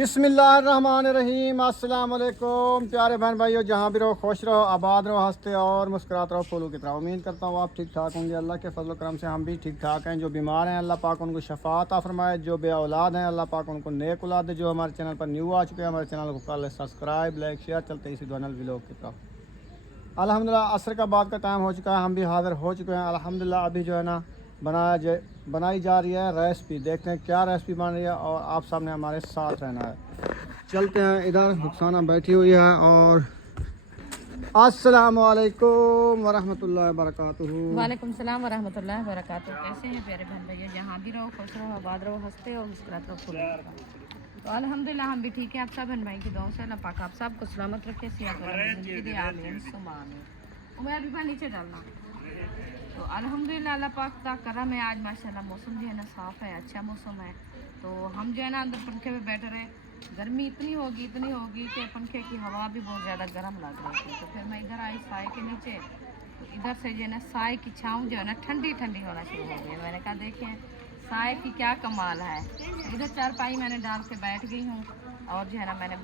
बिस्मिल्लाहिर्रहमानिर्रहीम। अस्सलाम वालेकुम प्यारे बहन भाइयों, जहाँ भी रहो खुश रहो, आबाद रहो, हंसते और मुस्कुराते रहो फूलों की तरह। उम्मीद करता हूँ आप ठीक ठाक होंगे। अल्लाह के फजल करम से हम भी ठीक ठाक हैं। जो बीमार हैं अल्लाह पाक उनको शफात फरमाए, जो बे औलाद हैं अल्लाह पाक उनको नेक औलाद दे। जो हमारे चैनल पर न्यू आ चुके हैं हमारे चैनल को कर सब्सक्राइब लाइक शेयर, चलते इसी दोनों व्लॉग की तरफ। अल्हम्दुलिल्लाह असर का बाद का टाइम हो चुका है, हम भी हाजिर हो चुके हैं अल्हम्दुलिल्लाह। अभी जो है ना बनाई जा रही है रेसिपी। देखते हैं क्या रेसिपी बन रही है और आप सामने हमारे साथ रहना है। चलते हैं। इधर रुखसाना बैठी हुई है और अस्सलामु अलैकुम वरहमतुल्लाहि वबरकातुहू। वालेकुम सलाम वरहमतुल्लाहि वबरकातुहू। कैसे हैं प्यारे बहन भैया, जहाँ भी रहो खुश रहो, आबाद रहो, हंसते और मुस्कुराते रहो। तो अल्हम्दुलिल्लाह हम भी ठीक है। आप सब बहन भाई की दुआओं से अल्लाह पाक आप सबको सलामत रखे, सेहत वाली ज़िंदगी दे, आमीन सुम्मा आमीन। उम्र अभी बार नीचे डालना। तो अल्हम्दुलिल्लाह अल्लाह पाक का करम है, आज माशाल्लाह मौसम जो है ना साफ़ है, अच्छा मौसम है। तो हम जो है ना अंदर पंखे में बैठे रहे, गर्मी इतनी होगी कि पंखे की हवा भी बहुत ज़्यादा गर्म लग रही थी। तो फिर मैं इधर आई साए के नीचे, तो इधर से जो है ना साए की छाँव जो है ना ठंडी ठंडी होना शुरू हो गई। मैंने कहा देखें साए की क्या कमाल है। इधर चारपाई मैंने डाल के बैठ गई हूँ और जो है ना मैंने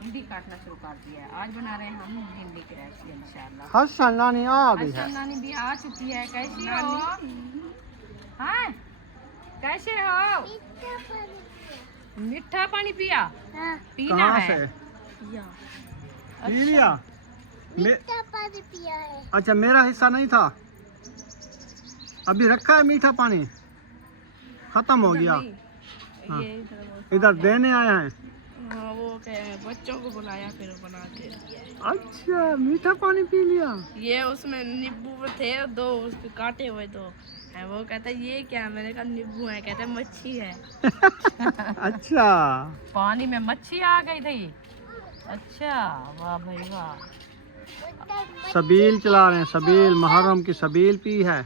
भिंडी काटना शुरू कर दिया है। आज बना रहे हैं हम भिंडी की रेसिपी इंशाल्लाह। हसन नानी आ गई है। हसन नानी भी आ चुकी है। कैसी हो? हाँ कैसे हो? मीठा पानी पिया? पीना कहाँ है से पी लिया? मीठा पानी पिया है। अच्छा मेरा हिस्सा नहीं था, अभी रखा है मीठा पानी, खत्म हो गया। हाँ। ये इधर देने आए हैं। हाँ, वो बच्चों को बुलाया फिर बना के। अच्छा मीठा पानी पी लिया। ये उसमें नींबू थे दो, उसके काटे हुए दो है। वो कहता ये क्या? मैंने कहा नींबू है। कहता मच्छी है। अच्छा पानी में मच्छी आ गई थी। अच्छा वाह भाई वाह। सबील चला रहे हैं, सबील मुहर्रम की सबील पी है।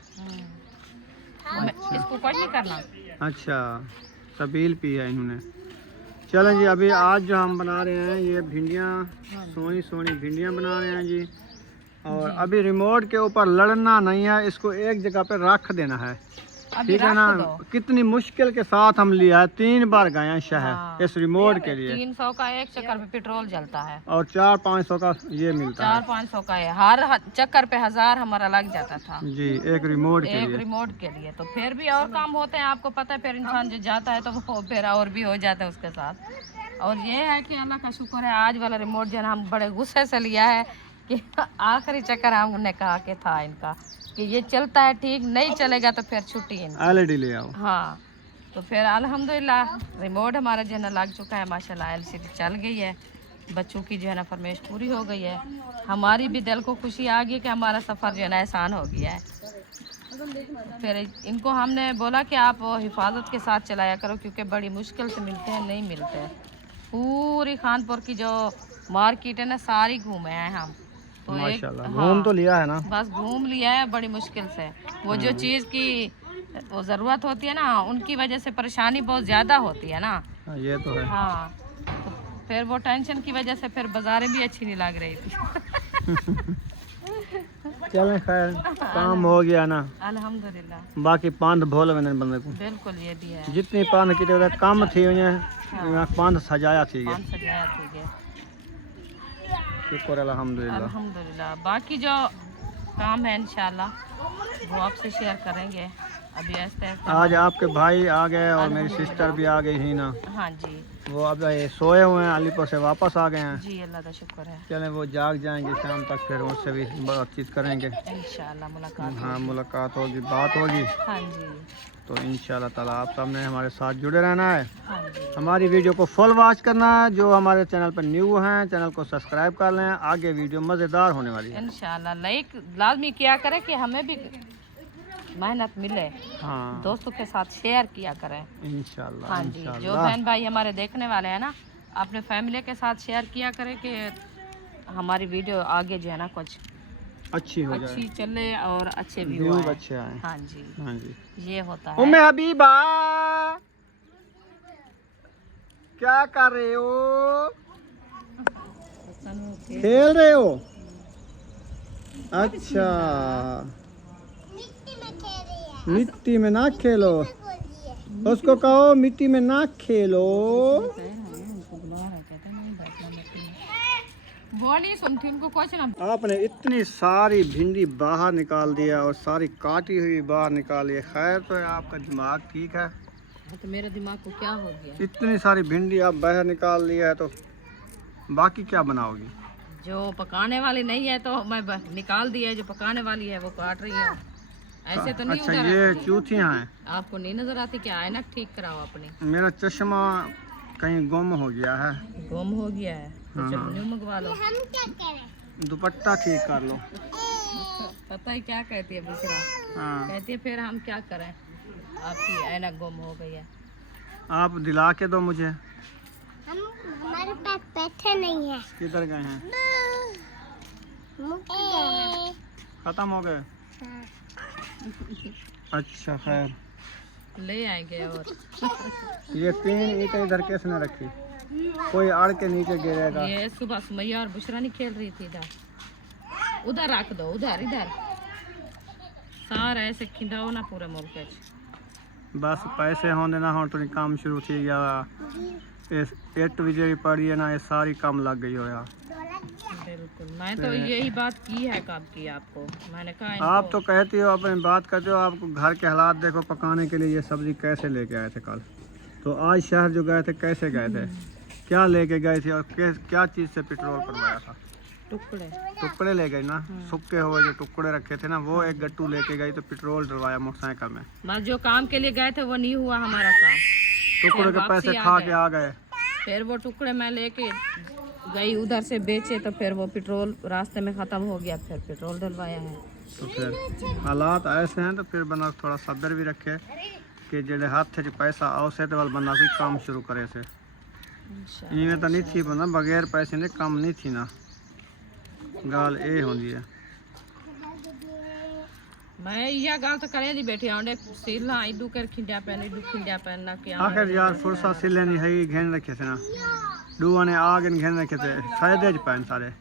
इसको कुछ नहीं करना। अच्छा सबील पी है इन्होंने। चलें जी, अभी आज जो हम बना रहे हैं ये भिंडियाँ, सोनी सोनी भिंडियाँ बना रहे हैं जी। और अभी रिमोट के ऊपर लड़ना नहीं है, इसको एक जगह पे रख देना है, ठीक है ना। कितनी मुश्किल के साथ हम लिया है, 3 बार गए हैं शहर। हाँ। इस रिमोट के लिए 300 का एक चक्कर पे पेट्रोल जलता है और 400-500 का ये मिलता है। 400-500 का है, हर चक्कर पे 1000 हमारा लग जाता था जी एक रिमोट के लिए। रिमोट के लिए तो फिर भी और काम होते हैं, आपको पता है। फिर इंसान जो जाता है तो वो फिर और भी हो जाता है उसके साथ। और ये है कि अल्लाह का शुक्र है, आज वाला रिमोट जो है हम बड़े गुस्से से लिया है कि आखिरी चक्कर हमने कहा कि था इनका कि ये चलता है ठीक, नहीं चलेगा तो फिर छुट्टी एलईडी ले आओ। हाँ तो फिर अल्हम्दुलिल्लाह रिमोट हमारा जो है ना लग चुका है माशाल्लाह। एलसीडी चल गई है, बच्चों की जो है ना फरमाइश पूरी हो गई है। हमारी भी दिल को खुशी आ गई कि हमारा सफ़र जो है ना आसान हो गया है। फिर इनको हमने बोला कि आप हिफाजत के साथ चलाया करो, क्योंकि बड़ी मुश्किल से मिलते हैं, नहीं मिलते। पूरी खानपुर की जो मार्केट है ना सारी घूमे हैं हम। तो माशाल्लाह घूम तो लिया है ना, बस घूम लिया है बड़ी मुश्किल से। वो जो चीज़ की वो ज़रूरत होती है ना, उनकी वजह से परेशानी बहुत ज़्यादा होती है ना। ये तो है। हाँ तो फिर वो टेंशन की वजह से फिर बाजारें भी अच्छी नहीं लग रही थी। चलें खैर काम हो गया ना अल्हम्दुलिल्लाह। बाकी पांध भोल बंदे को बिल्कुल ये भी है। जितनी पांध की कम थी उन्हें पांध सजाया थी। सजाया ठीक है। शुक्र अल्हम्दुलिल्लाह। अल्हम्दुलिल्लाह। बाकी जो काम है इंशाल्लाह वो आपसे शेयर करेंगे। अभी ऐसे आज आपके भाई आ गए और मेरी सिस्टर भी आ गई ही ना। हाँ जी वो अब सोए हुए हैं, अलीपुर से वापस आ गए हैं जी, अल्लाह का शुक्र है। चलें वो जाग जाएंगे शाम तक, फिर उससे भी बातचीत करेंगे इंशाल्लाह मुलाकात। हाँ मुलाकात होगी, बात होगी। हाँ जी तो इंशाल्लाह ताला आप सबने हमारे साथ जुड़े रहना है। हाँ जी। हमारी वीडियो को फुल वॉच करना है। जो हमारे चैनल पर न्यू हैं चैनल को सब्सक्राइब कर लें, आगे वीडियो मज़ेदार होने वाली है। इंशाल्लाह लाइक लाजमी किया करें कि हमें भी मेहनत मिले। हाँ दोस्तों के साथ शेयर किया करें इंशाल्लाह। हाँ जी। जो बहन भाई हमारे देखने वाले हैं ना, अपने फैमिली के साथ शेयर किया करें कि हमारी वीडियो आगे जो है ना कुछ अच्छी हो जाए, अच्छी चले और अच्छे भी व्यूज अच्छे आए। हाँ जी हाँ जी। ये होता है। उम्मे हबीबा क्या कर रहे हो? खेल रहे हो? अच्छा मिट्टी में ना खेलो, उसको कहो मिट्टी में ना खेलो। वो नहीं सुनती उनको कुछ ना। आपने इतनी सारी भिंडी बाहर निकाल दिया और सारी काटी हुई बाहर निकाली। खैर तो है, आपका दिमाग ठीक है। तो मेरे दिमाग को क्या हो गया? इतनी सारी भिंडी आप बाहर निकाल लिया है तो बाकी क्या बनाओगी? जो पकाने वाली नहीं है तो मैं निकाल दिया है, जो पकाने वाली है वो काट रही हूँ। ऐसे तो नहीं अच्छा, उधर ये चूथियाँ हैं। आपको नहीं नजर आती क्या? है ना, ठीक कराओ अपने। मेरा चश्मा कहीं गुम हो गया है। गुम हो गया है तो हाँ, चलो न्यू मंगवा लो। हम क्या करें? दुपट्टा ठीक कर लो। पता है क्या कहती है बुशरा? हाँ, कहती है फिर हम क्या करें, आपकी ऐनक गुम हो गई है। आप दिला के दो मुझे। हम हमारे पास पैसे नहीं है। किधर गए हैं? खत्म हो गए? हाँ। अच्छा खैर। ले आएंगे। और ये 3 ईंटें इधर किसने रखी? कोई आड़ के नीचे गिरेगा। ये सुबह सुमैया और बुशरा नहीं खेल रही थी इधर, उधर रख दो, उधर इधर सारा ऐसे खिंडाओ ना पूरे मुल्क में। बस पैसे होने ना हो तो काम शुरू थी गया। इस इट विजय पड़ी है ना, ये सारी काम लग गई हो यार। बिल्कुल, मैं तो यही बात की है कब की आपको। मैंने कहा आप तो कहती हो, अपनी बात करते हो, आपको घर के हालात देखो। पकाने के लिए ये सब्जी कैसे लेके आए थे कल, तो आज शहर जो गए थे कैसे गए थे, क्या लेके गए थे और क्या चीज़ से पेट्रोल करवाया था? टुकड़े टुकड़े ले गई ना, सूखे हुए जो टुकड़े रखे थे ना, वो एक गट्टू लेके गई तो पेट्रोल डलवाया मोटरसाइकिल में। बस जो काम के लिए गए थे वो नहीं हुआ हमारा काम। टुकड़े के वापसी पैसे आ खा गए। के आ गए। फिर वो टुकड़े मैं लेके गई उधर से बेचे तो फिर वो पेट्रोल रास्ते में ख़त्म हो गया, फिर पेट्रोल डलवाया है। तो फिर हालात ऐसे हैं तो फिर बंदा थोड़ा सब्र भी रखे कि जेड़े हाथ च पैसा आओ से तो बंदा कोई काम शुरू करे से। इवें तो नहीं थी बंदा बगैर पैसे ने काम नहीं थी ना, गाल ए होंदी है। मैं यह गाल तो करे दी बैठी आंडे सीला इडू कर खिंडा पहन ना क्या। आखिर यार फुर्सा सिले नहीं है, घेन रखे थे ना, डुआ ने आग घेन रखे थे, फायदे च पैन सारे।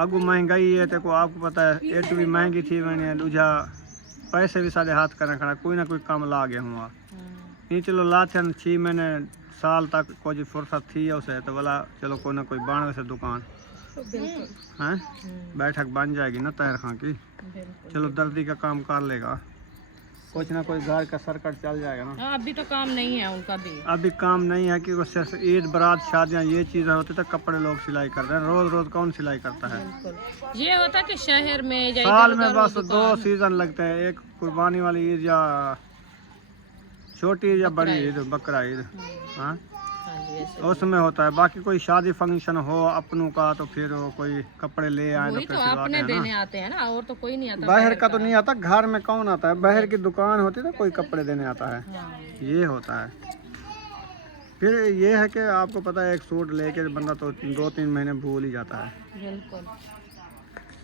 अगू महंगाई है तो आपको पता है, एट भी महंगी थी, मैंने दूजा पैसे भी सारे हाथ करना खड़ा, कोई ना कोई काम ला गया हुआ नहीं। चलो लाथन 6 महीने साल तक कोई फुर्सत थी उसे तो बोला चलो कोई ना कोई बन वैसे दुकान है, बैठक बन जाएगी ना तैर खां की। चलो दर्दी का काम कर लेगा, कुछ ना कोई घर का सर्कट चल जाएगा ना। अभी तो काम नहीं है उनका भी। अभी काम नहीं है कि वो सिर्फ ईद बारात शादियाँ ये चीज़ें होती तो कपड़े लोग सिलाई कर रहे हैं, रोज रोज कौन सिलाई करता है। बिल्कुल, ये होता है कि शहर में या साल इधर में उधर बस हो 2 दुकान। सीजन लगते हैं, एक कुर्बानी वाली ईद या छोटी ईद या बड़ी ईद, बकरा ईद। हाँ, हाँ जी, ऐसे। उसमें होता है। बाकी कोई शादी फंक्शन हो अपनों का तो फिर वो कोई कपड़े ले आए तो वही फिर तो सिलवाते अपने हैं देने ना। आते हैं ना, और तो कोई नहीं आता। बाहर का तो नहीं आता, घर में कौन आता है? बाहर की दुकान होती तो कोई कपड़े देने आता है, हाँ। ये होता है। फिर ये है कि आपको पता है, एक सूट लेके बंदा तो 2-3 महीने भूल ही जाता है। बिल्कुल,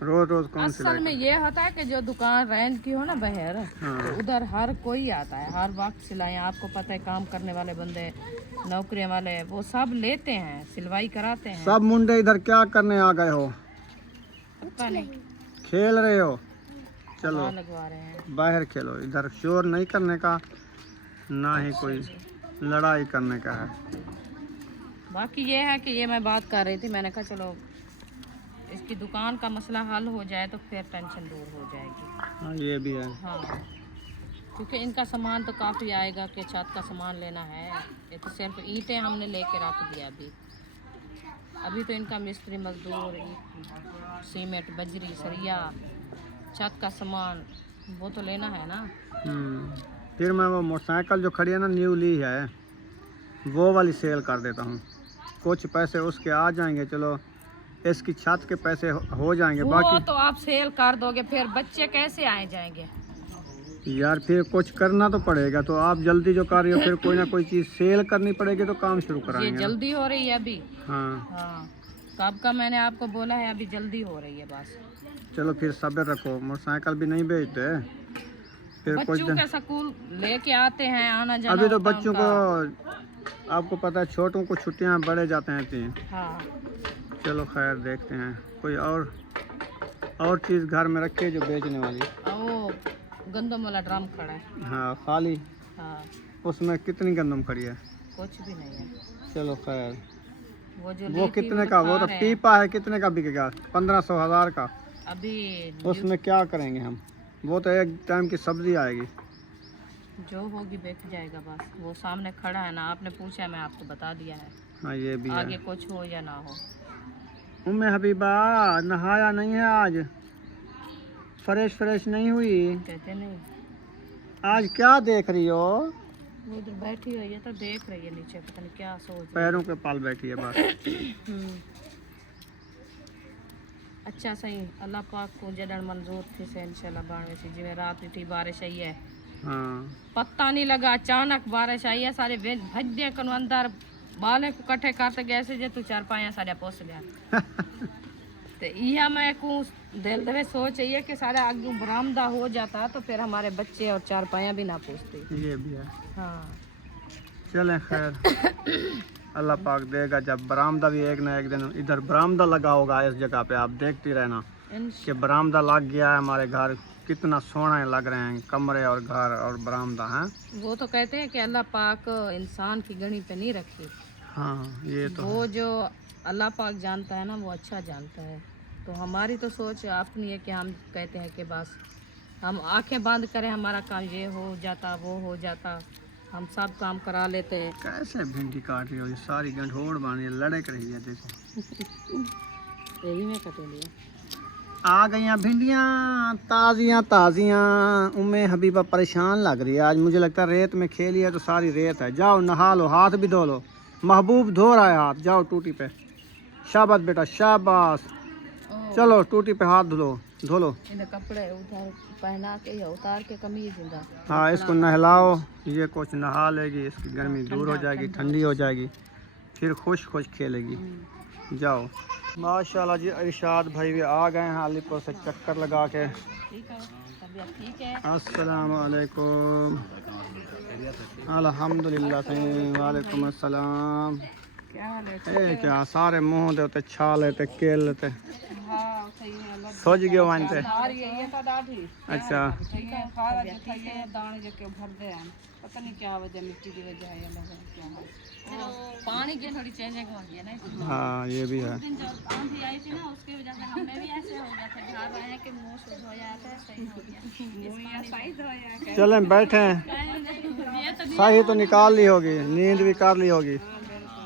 रोज रोज कौन असल सिलाई में ये होता है कि जो दुकान रेंट की हो ना बाहर, हाँ। तो उधर हर कोई आता है, हर वक्त सिलाई। आपको पता है, काम करने वाले बंदे, नौकरी वाले, वो सब लेते हैं, सिलवाई कराते हैं। सब मुंडे इधर क्या करने आ गए हो? पता नहीं खेल रहे हो? चलो कहाँ लगवा रहे हैं। बाहर खेलो, इधर शोर नहीं करने का, ना ही कोई लड़ाई करने का है। बाकी ये है कि ये मैं बात कर रही थी, मैंने कहा चलो इसकी दुकान का मसला हल हो जाए तो फिर टेंशन दूर हो जाएगी। हाँ, ये भी है। हाँ, क्योंकि इनका सामान तो काफ़ी आएगा कि छत का सामान लेना है। ये तो सिर्फ ईंटें हमने लेके रख दिया अभी तो इनका मिस्त्री मजदूर, सीमेंट, बजरी, सरिया, छत का सामान वो तो लेना है ना। फिर मैं वो मोटरसाइकिल जो खड़ी है ना, न्यू ली है, वो वाली सेल कर देता हूँ। कुछ पैसे उसके आ जाएंगे, चलो इसकी छत के पैसे हो जाएंगे। वो बाकी तो आप सेल कर दोगे, फिर बच्चे कैसे आए जाएंगे? यार फिर कुछ करना तो पड़ेगा, तो आप जल्दी जो कर रही हो फिर कोई ना कोई चीज़ सेल करनी पड़ेगी तो काम शुरू ये कराएंगे ना। जल्दी हो रही है अभी। हाँ, हाँ, कब का मैंने आपको बोला है, अभी जल्दी हो रही है बस। चलो फिर सब्र रखो, मोटरसाइकिल भी नहीं बेचते फिर कुछ बच्चों दिन। के स्कूल लेके आते हैं, आना जाना अभी तो होता है बच्चों उनका। को आपको पता है, छोटों को छुट्टियां बड़े जाते हैं 3। हाँ, चलो खैर देखते हैं कोई और चीज़ घर में रखे जो बेचने वाली। वो गंदम वाला ड्रम खड़ा है। हाँ, खाली। हाँ, उसमें कितनी गंदम खड़ी है? कुछ भी नहीं है। चलो खैर, वो जो वो ली थी, कितने का? वो तो खा रहे हैं। पीपा है, कितने का बिकेगा? 1500 1000 का। अभी उसमें क्या करेंगे हम? वो तो एक टाइम की सब्जी आएगी। जो होगी बेच जाएगा बस। वो सामने खड़ा है ना, आपने पूछा, मैं आपको बता दिया है। हाँ ये भी आगे है। कुछ हो या ना हो। उम्मे हबीबा नहाया नहीं है आज? फ्रेश फ्रेश नहीं हुई? कहते नहीं, आज क्या देख रही हो? वो इधर बैठी हुई है तो देख रही है नीचे, पता नहीं क्या सोच रही है। पैरों के पाल बैठी है बस। हम्म। अच्छा सही, अल्लाह पाक को जड़न मंजूर थी से इंशाल्लाह बाणवे से जिਵੇਂ रात थी बारिश आई है। हाँ पता नहीं लगा, अचानक बारिश आई है, सारे भजदे कन अंदर बाले को कट्ठे करते गए से जे तू चार पाया सारे पोस गया। तो यह मैं को दिल दे सोच है कि सारे आगे बरामदा हो जाता तो फिर हमारे बच्चे और चार पाया भी ना पूछते। ये भी है। हाँ चलें खैर, अल्लाह पाक देगा। जब बरामदा भी एक ना एक दिन इधर बरामदा लगा होगा इस जगह पे, आप देखती रहना कि बरामदा लग गया है। हमारे घर कितना सोना लग रहे हैं, कमरे और घर और बरामदा हैं। वो तो कहते हैं कि अल्लाह पाक इंसान की गणी पे नहीं रखी। हाँ ये तो वो जो अल्लाह पाक जानता है ना, वो अच्छा जानता है। तो हमारी तो सोच अपनी है कि हम कहते हैं कि बस हम आंखें बंद करें, हमारा काम ये हो जाता वो हो जाता, हम सब काम करा लेते हैं। कैसे भिंडी काट रही हो? ये सारी गंढोड़ बानी लड़क रही है, देखो। यही में कटे लिया। आ गई हैं भिंडियाँ ताज़ियाँ ताज़ियाँ। उम्मे हबीबा परेशान लग रही है आज, मुझे लगता है रेत में खेली है तो सारी रेत है। जाओ नहा लो, हाथ भी धो लो। महबूब धो रहा है हाथ, जाओ टूटी पे। शाबाश बेटा शाबाश। चलो टूटी पे हाथ धो लो। इन कपड़े उतार पहना के या उतार के कमीज इंदा। हाँ इसको नहलाओ, ये कुछ नहा लेगी, इसकी गर्मी दूर हो जाएगी, ठंडी हो जाएगी, फिर खुश खुश खेलेगी। जाओ। माशाल्लाह जी, इरशाद भाई भी आ गए हैं अलीपुर से चक्कर लगा के। ठीक है, तबीयत ठीक है? अस्सलाम वालेकुम। अल्हम्दुलिल्लाह सही। वालेकुम अस्सलाम। क्या हाल है? ए क्या सारे मुंह दे उते छाले ते केल ते हाँ सही है। अल्लाह सोच गयो वन ते। आ रही है ये तो दाढ़ी। अच्छा ठीक है, खारा जो खाइए दाने जो के भर दे हैं, पता नहीं क्या वजह, मिट्टी की वजह है या लगा क्या है। पानी की थोड़ी चेंजिंग हो गई है ना। हाँ ये भी है। उस दिन जब आंधी आई थी ना, उसकी वजह से हमें भी ऐसे हो गया था, घर आए कि मुंह शुद्ध हो जाता है, सही हो गया। सही धोया। चलें बैठे। ये तो सही तो निकाल ली होगी, नींद भी कर ली होगी।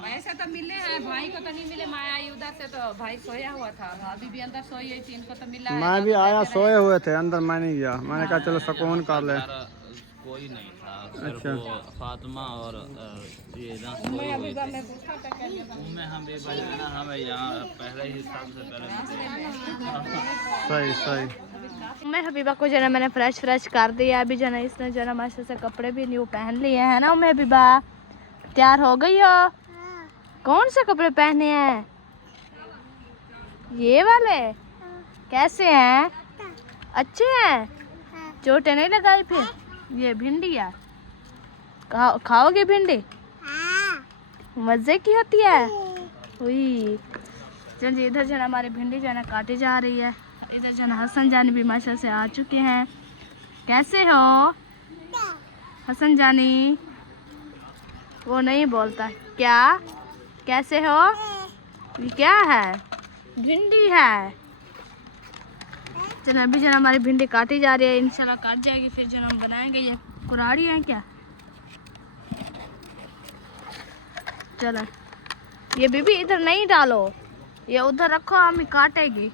ऐसे तो मिले हैं, भाई को तो नहीं मिले। मैं आई उधर से तो भाई सोया हुआ था, भाभी भी अंदर सोई हुई थी, इनको तो मिला है। मैं भी आया, सोए हुए थे अंदर, मैं नहीं गया। मैंने कहा चलो सुकून कर ले। कोई नहीं था, सिर्फ वो फातिमा और ये ना मैं अभी घर में पूछा था क्या उम्मे हम भी बजाना हमें यहाँ पहले ही सबसे पहले सही सही। मैं हबीबा को जो है मैंने फ्रेश कर दिया। अभी जो है इसने जो है माशा से कपड़े भी न्यू पहन लिए हैं ना। मैं हबीबा तैयार हो गई हो? कौन से कपड़े पहने हैं? ये वाले कैसे हैं? अच्छे हैं? चोटें नहीं लगाई? फिर ये भिंडी है, खाओगे भिंडी? मजे की होती है। हुई चलिए, इधर जो है हमारी भिंडी जो है ना काटी जा रही है। इधर जो है हसन जानी भी माशा से आ चुके हैं। कैसे हो हसन जानी? वो नहीं बोलता। क्या? कैसे हो? ये क्या है? भिंडी है। चलो अभी जो हमारी भिंडी काटी जा रही है, इंशाल्लाह काट जाएगी, फिर जो हम बनाएंगे। ये कुराड़ी है क्या? चलो ये बीबी इधर नहीं डालो, ये उधर रखो, हम काटेगी।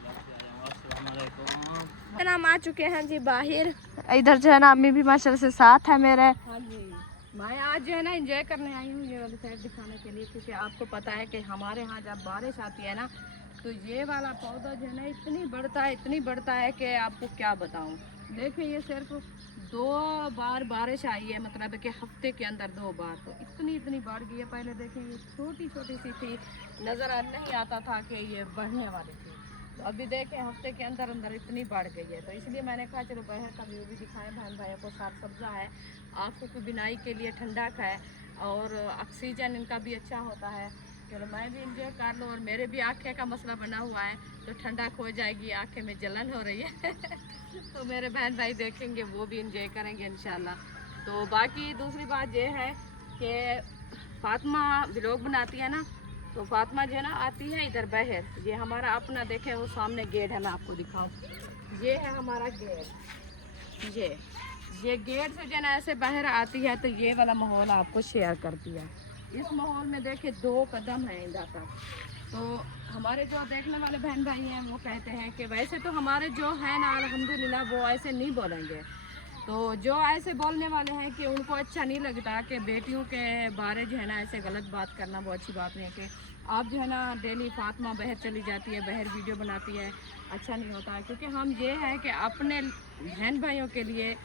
हम आ चुके हैं जी बाहर। इधर जो है ना अम्मी भी माशाल्लाह से साथ है मेरे। हाँ जी, मैं आज जो है ना एंजॉय करने आई हूँ ये वाली साइड दिखाने के लिए, क्योंकि आपको पता है कि हमारे यहाँ जब बारिश आती है ना, तो ये वाला पौधा जो है ना इतनी बढ़ता है कि आपको क्या बताऊँ। देखिए ये सिर्फ 2 बार बारिश आई है, मतलब कि हफ्ते के अंदर 2 बार, तो इतनी बढ़ गई है। पहले देखें ये छोटी सी थी, नज़र नहीं आता था कि ये बढ़ने वाली थी, तो अभी देखें हफ्ते के अंदर इतनी बढ़ गई है। तो इसलिए मैंने कहा चलो बाहर का व्यू भी दिखाएं, बहन भाइयों को। साफ सब्जा है, आँखों की बिनाई के लिए ठंडक है, और ऑक्सीजन इनका भी अच्छा होता है। चलो मैं भी इंजॉय कर लूँ, और मेरे भी आँखें का मसला बना हुआ है, तो ठंडक हो जाएगी, आँखें में जलन हो रही है तो मेरे बहन भाई देखेंगे, वो भी इंजॉय करेंगे इंशाल्लाह। तो बाकी दूसरी बात ये है कि फातिमा व्लॉग बनाती है ना, तो फातिमा जो है ना आती है इधर बाहर, ये हमारा अपना देखे वो सामने गेट है, मैं आपको दिखाऊं, ये है हमारा गेट, ये गेट से जो है ना ऐसे बाहर आती है तो ये वाला माहौल आपको शेयर करती है। इस माहौल में देखे 2 कदम है इधर तक। तो हमारे जो देखने वाले बहन भाई हैं वो कहते हैं कि वैसे तो हमारे जो है ना अल्हम्दुलिल्लाह वो ऐसे नहीं बोलेंगे, तो जो ऐसे बोलने वाले हैं कि उनको अच्छा नहीं लगता कि बेटियों के बारे जो है ना ऐसे गलत बात करना, वो अच्छी बात नहीं है कि आप जो है ना डेली फातिमा बाहर चली जाती है, बाहर वीडियो बनाती है, अच्छा नहीं होता है। क्योंकि हम ये है कि अपने बहन भाइयों के लिए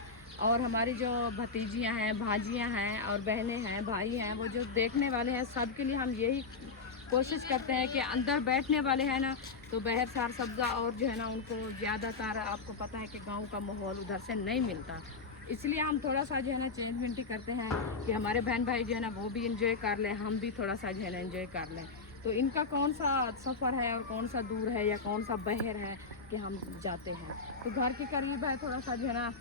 और हमारी जो भतीजियाँ हैं, भाजियाँ हैं और बहनें हैं, भाई हैं, वो जो देखने वाले हैं सब के लिए हम यही कोशिश करते हैं कि अंदर बैठने वाले हैं ना तो बाहर सार सब्ज़ा और जो है ना उनको ज़्यादातर आपको पता है कि गांव का माहौल उधर से नहीं मिलता, इसलिए हम थोड़ा सा जो है ना चेंजमेंट करते हैं कि हमारे बहन भाई जो है ना वो भी इंजॉय कर लें, हम भी थोड़ा सा जो है ना इंजॉय कर लें। तो इनका कौन सा सफ़र है और कौन सा दूर है या कौन सा बाहर है कि हम जाते हैं, तो घर के करीब है, थोड़ा सा जो है ना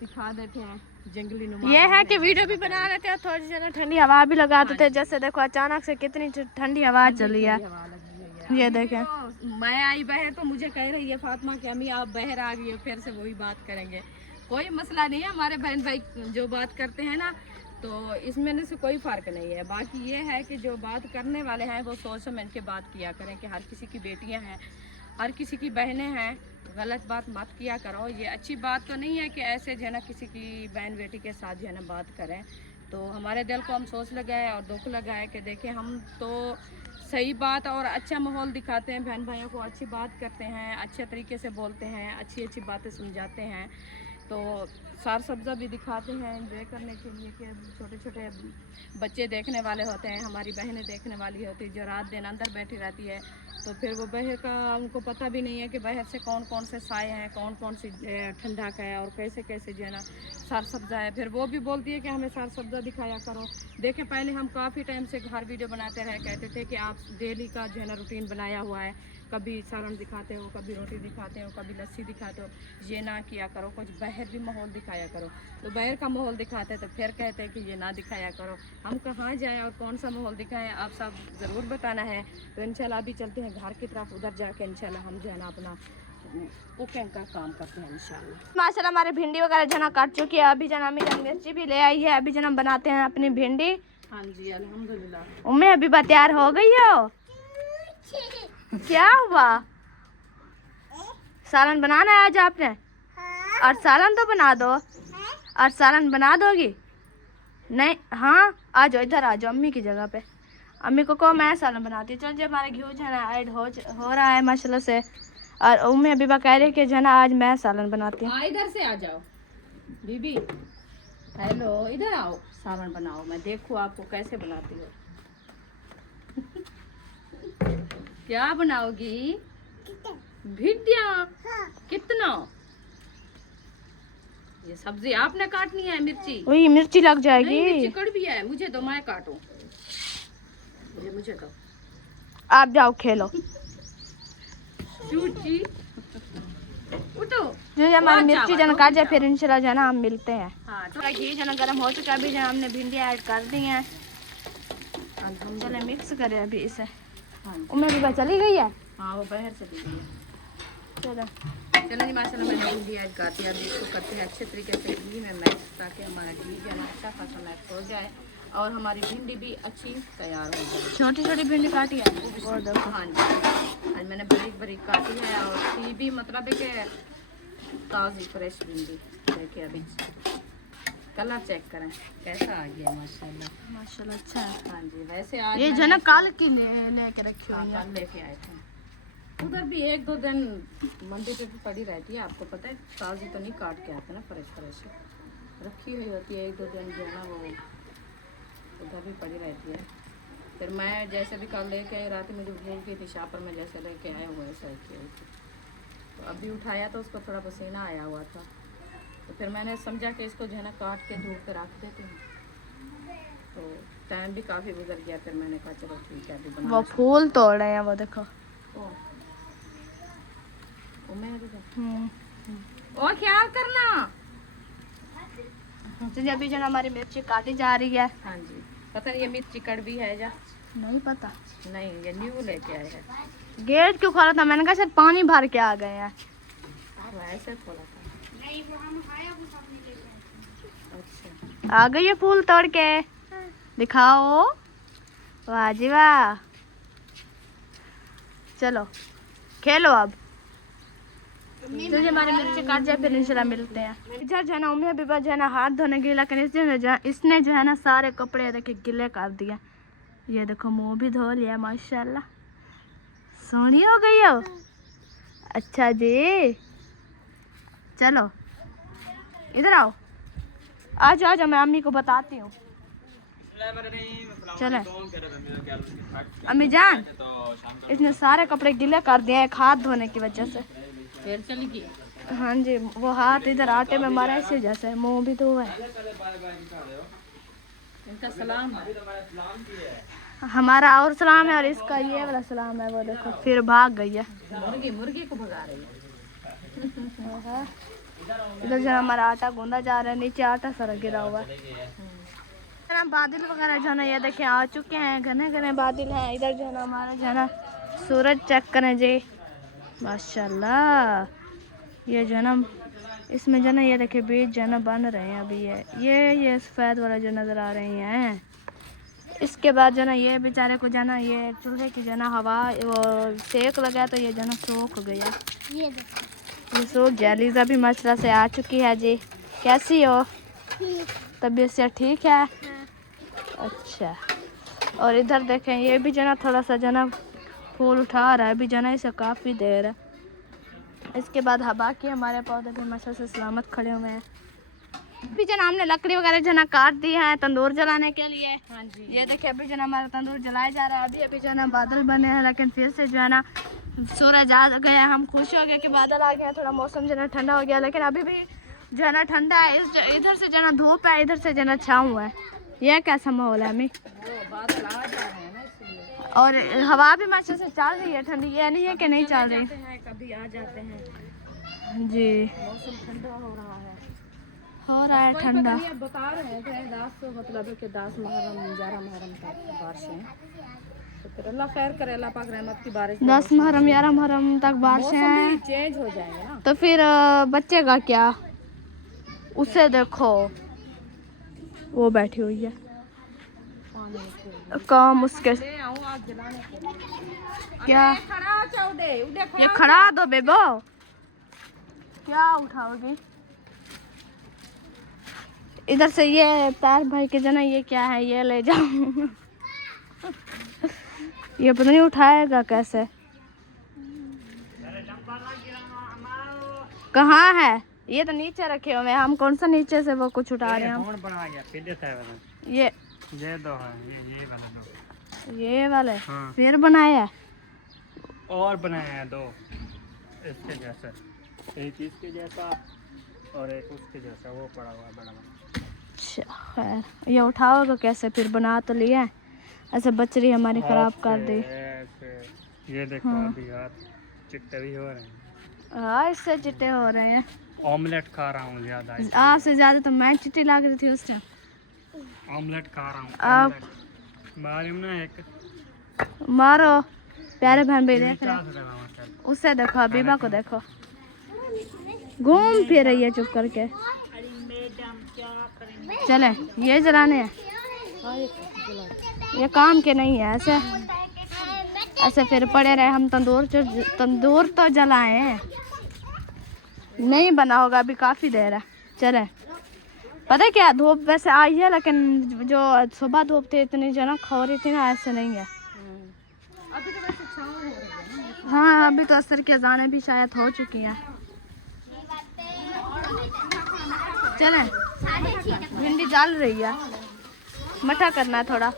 दिखा देते हैं जंगली नुमा। ये है कि वीडियो भी बना लेते हैं, थोड़ी सी ठंडी हवा भी लगा देते हैं। जैसे देखो अचानक से कितनी ठंडी हवा चली है, ये देखें। तो मैं आई बाहर तो मुझे कह रही है फातिमा कि अम्मी आप बाहर आ गई हो, फिर से वही बात करेंगे। कोई मसला नहीं है, हमारे बहन भाई जो बात करते हैं ना तो इसमें से कोई फ़र्क नहीं है। बाकी ये है कि जो बात करने वाले हैं वो सोच समझ के बात किया करें कि हर किसी की बेटियां हैं, हर किसी की बहनें हैं, गलत बात मत किया करो। ये अच्छी बात तो नहीं है कि ऐसे जो है ना किसी की बहन बेटी के साथ जो है ना बात करें। तो हमारे दिल को हम सोच लगाए और दुख लगाए कि देखें हम तो सही बात और अच्छा माहौल दिखाते हैं, बहन भाइयों को अच्छी बात करते हैं, अच्छे तरीके से बोलते हैं, अच्छी अच्छी बातें समझाते हैं, तो सार सब्ज़ा भी दिखाते हैं एंजॉय करने के लिए कि छोटे छोटे बच्चे देखने वाले होते हैं, हमारी बहनें देखने वाली होती है जो रात दिन अंदर बैठी रहती है। तो फिर वो बाहर का उनको पता भी नहीं है कि बाहर से कौन कौन से साए हैं, कौन कौन सी ठंडक है और कैसे कैसे जो है ना सार सब्ज़ा है। फिर वो भी बोलती है कि हमें सार सब्ज़ा दिखाया करो। देखें पहले हम काफ़ी टाइम से घर वीडियो बनाते रहे, कहते थे कि आप डेली का जो है ना रूटीन बनाया हुआ है, कभी सालन दिखाते हो, कभी रोटी दिखाते हो, कभी लस्सी दिखाते हो, ये ना किया करो, कुछ बाहर भी माहौल दिखाया करो। तो बाहर का माहौल दिखाते तो फिर कहते हैं कि ये ना दिखाया करो। हम कहाँ जाएं और कौन सा माहौल दिखाएं आप सब ज़रूर बताना है। तो इंशाल्लाह अभी चलते हैं घर की तरफ, उधर जाके इंशाल्लाह हम जो है ना अपना कुकिंग का काम करते हैं इंशाल्लाह। माशाल्लाह हमारे भिंडी वगैरह जना काट चुकी है, अभी जना अम्मी जान मिर्ची भी ले आई है, अभी जना बनाते हैं अपनी भिंडी। हाँ जी अल्हम्दुलिल्लाह। उम्मी अभी बात तैयार हो गई हो? क्या हुआ? सालन बनाना है आज आपने? और सालन तो बना दो, और सालन बना दोगी? नहीं, हाँ आ जाओ, इधर आ जाओ अम्मी की जगह पे। अम्मी को कहो मैं सालन बनाती हूँ। चल जब हमारे घी जो है ना ऐड हो रहा है माशाल्लाह से, और उम्मी अभी कह रही कि जो है ना आज मैं सालन बनाती हूँ। इधर से आ जाओ बीबी, हेलो इधर आओ, सालन बनाओ, मैं देखूँ आपको कैसे बनाती हो। क्या बनाओगी? भिंडिया। कितना? ये सब्जी आपने काटनी है, मिर्ची? वही मिर्ची लग जाएगी। नहीं, मिर्ची कड़वी है, मुझे दो, मैं काटूं। मुझे दो। आप जाओ खेलो। चूची उठो। जो हमारी मिर्ची जन काट जाए फिर इंशाल्लाह जो है ना हम मिलते हैं। हाँ तो घी जना गर्म हो चुका है, अभी जना हमने भिंडी ऐड कर दी है। चले मिक्स करें अभी इसे। उम्मीद भी चली गई है। हाँ वो बाहर चली गई है। चलो चलो जी माशाल्लाह मैंने भिंडी ऐड कर दिया। अभी इसको करते हैं अच्छे तरीके से घी में मैक्स, ताकि हमारा घी जो है ना अच्छा खासा मैक्स हो जाए और हमारी भिंडी भी अच्छी तैयार हो जाए। छोटी छोटी भिंडी काटी है वो देखो। हाँ जी आज मैंने बारीक बारीक काटी है और ये भी मतलब है कि ताज़ी फ्रेश भिंडी। देखिए अभी कलर चेक करें कैसा आ गया माशाल्लाह। माशाल्लाह अच्छा है। हाँ जी वैसे आज ये जो ना काल की लेके रखी हुई है। कल लेके आए थे। उधर भी 1-2 दिन मंदिर पे भी पड़ी रहती है, आपको पता है, ताज़ी तो नहीं काट के आते ना, फ्रेश फ्रेश रखी हुई होती है। 1-2 दिन जो है ना वो उधर भी पड़ी रहती है। फिर मैं जैसे भी कल लेके आई, रात मुझे भूल गई थी, शाह पर मैं जैसे लेके आया हुआ ऐसा किया थी। तो अभी उठाया तो उसको थोड़ा पसीना आया हुआ था, तो फिर मैंने समझा कि इसको जो है ना काट के धूप पे रख देते हैं। तो टाइम भी काफ़ी गुजर गया, फिर मैंने कहा चलो ठीक है अभी बना। वो फूल तोड़ रहे हैं वो देखो। और ख्याल करना। तो अभी जो हमारी मिर्ची काटी जा रही है। हाँ जी पता नहीं ये मिर्ची कड़वी है या नहीं पता। नहीं, ये न्यू लेके आए हैं। गेट क्यों खोला था? मैंने कहा शायद पानी भर के आ गए हैं। और ऐसे खोला था। नहीं वो हम आया वो सामने ले गए। अच्छा, आ गई है फूल तोड़ के। दिखाओ। वाह जी वाह। चलो खेलो अब। तो जो हमारे मिर्ची काट जाए फिर इंशाल्लाह मिलते हैं। इधर जो है ना उम्मी अभी जो है ना हाथ धोने गई, लेकिन इसने जो है ना सारे कपड़े देखे गिले कर दिए। ये देखो मुंह भी धो लिया माशाल्लाह। सोनी हो गई हो। अच्छा जी, चलो इधर आओ। आज आ जाओ, मैं अम्मी को बताती हूँ। चले अम्मी जान, इसने सारे कपड़े गीले कर दिए एक हाथ धोने की वजह से। फिर चली गई। हाँ जी, वो हाथ इधर आटे में मारा इसी वजह से। मुंह भी धोआ है। इनका सलाम है। हमारा और सलाम है और इसका ये वाला सलाम है। वो देखो फिर भाग गई है। मुर्गी को भगा रही है। इधर जो हमारा आटा गूंदा जा रहा है, नीचे आटा सारा गिरा हुआ है। बादल वगैरह जो है ना ये देखे आ चुके हैं, घने घने बादल हैं। इधर जो है ना हमारा जो है ना सूरज चेक करें जी, माशाल्लाह। ये जो है ना इसमें जो है ना ये देखे बीज जो है ना बन रहे हैं अभी। ये सफ़ेद वाला जो नज़र आ रहे हैं। इसके बाद जो है ना ये बेचारे को जो है ना ये चूल्हे की जो है ना हवा वो सेक लगा तो ये जो है ना सूख गया। ये देखो। ये सूख गया। लीज़ा भी माशाल्लाह से आ चुकी है जी। कैसी हो? तबीयत से ठीक है? अच्छा। और इधर देखें ये भी जो है ना थोड़ा सा जो है ना फूल उठा रहा है अभी जो है ना, इसे काफ़ी देर है। इसके बाद हवा की हमारे पौधे भी माशाल्लाह से सलामत खड़े हुए हैं। अभी जो ना हमने लकड़ी वगैरह जो है ना काट दी है तंदूर जलाने के लिए। हाँ जी। ये देखिए अभी जो ना हमारा तंदूर जलाया जा रहा है। अभी जो है ना बादल बने हैं, लेकिन फिर से जो है ना सूरज आ गया। हम खुश हो गए कि बादल आ गया, थोड़ा मौसम जो है ना ठंडा हो गया। लेकिन अभी भी जो है ना ठंडा है। इधर से जो है ना धूप है, इधर से जो है ना छाँव है। यह कैसा माहौल है अम्मी? बादल आ जा रहे हैं ना इसलिए। और हवा भी माशा से चल रही है ठंडी, ये नहीं है कि नहीं चल रही कभी आ जाते हैं। जी। मौसम ठंडा हो रहा है। ठंडा। ये बता रहे हैं कि 10 मतलब कि 10 मुहर्रम 11 मुहर्रम तक बारिशें। तो फिर अल्लाह खैर करे, अल्लाह पाक रहमत की बारिश। 10 मुहर्रम 11 मुहर्रम तक बारिशें हैं। चेंज हो जाएंगे ना। तो फिर बच्चे का क्या? उसे देखो वो बैठी हुई है, काम उसके क्या। ये खड़ा दो बेबो, क्या उठाओगी? इधर से ये तार भाई के जना ये क्या है, ये ले जाओ। ये पता नहीं उठाएगा कैसे। कहाँ है? ये तो नीचे रखे हुए हैं। हम कौन सा नीचे से वो कुछ उठा रहे हैं हम। ये दो है, ये वाला दो। ये वाले हाँ। फिर बनाया और बनाया है दो इसके जैसा, एक इसके जैसा और एक उसके जैसा, वो पड़ा हुआ बड़ा वाला। अच्छा खैर, ये उठाओगे कैसे? फिर बना तो लिया है, ऐसे बचरी हमारी खराब कर दी। ये देखो हाँ। अभी यार चिट्टे भी हो रहे हैं। हाँ इससे चिट्टे हो रहे हैं। ऑमलेट खा रहा हूँ ज्यादा, आपसे ज्यादा तो मैं चिट्टी लग रही थी उस टाइम। ऑमलेट खा रहा हूँ। आप मालूम ना एक मारो प्यारे बहन भाई देख रहे हैं। चास रहा हूँ। उससे देखो, हबीबा को देखो, घूम फिर रही है चुप करके। चले ये जलाने हैं, ये काम के नहीं है। ऐसे ऐसे फिर पड़े रहे हम। तंदूर तो जलाए हैं, नहीं बना होगा अभी, काफ़ी देर है। चले पता है क्या, धूप वैसे आई है लेकिन जो सुबह धूप थी इतनी जो ना खौरी थी ना, ऐसे नहीं है। अभी तो वैसे छाँव हो रही है। हाँ अभी तो असर की अजानें भी शायद हो चुकी हैं। चले भिंडी डाल रही है, मठा करना है थोड़ा।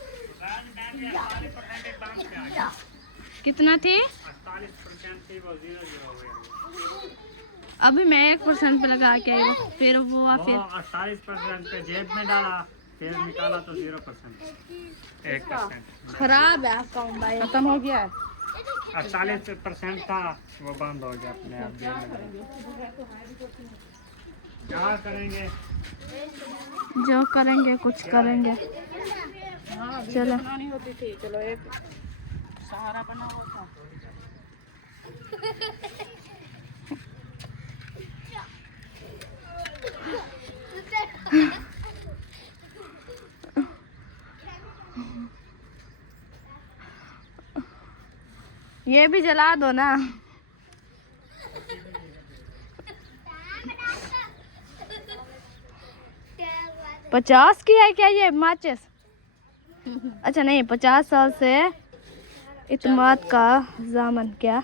कितना थी? 48% थी, वो 0 हो गया। अभी मैं 1% पे लगा के आई हूँ, फिर हुआ फिर 48% पे जेब में डाला, फिर निकाला तो 0%, 1%। खराब है आपका मोबाइल, खत्म हो गया है। 48% था, वो बंद हो गया अपने आप जेब में। क्या करेंगे? जो करेंगे कुछ करेंगे। चलो बनानी होती थी, चलो एक सहारा बना हुआ था। ये भी जला दो ना। पचास की है क्या ये माचिस? अच्छा नहीं, 50 साल से इत्माद का जामन क्या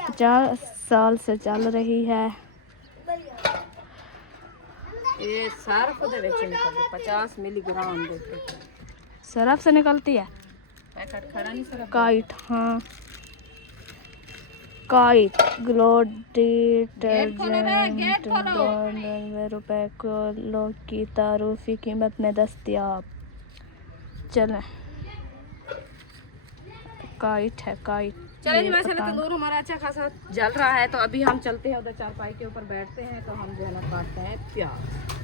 50 साल से चल रही है। ये सर्फ दे विच निकलते 50 मिलीग्राम देखो। सरफ से निकलती है पैकेट खड़ा नहीं सर्फ। काइट, हाँ काइट ग्लो गेट खोलो रे, गेट खोलो। रुपए किलो की तारुफी कीमत में दस्तयाब। चलें, काइट है काइट। चलो जी ये माशाल्लाह, पतंग। तंदूर हमारा अच्छा खासा जल रहा है, तो अभी हम चलते हैं उधर चारपाई के ऊपर बैठते हैं, तो हम जो है ना काटते हैं प्याज।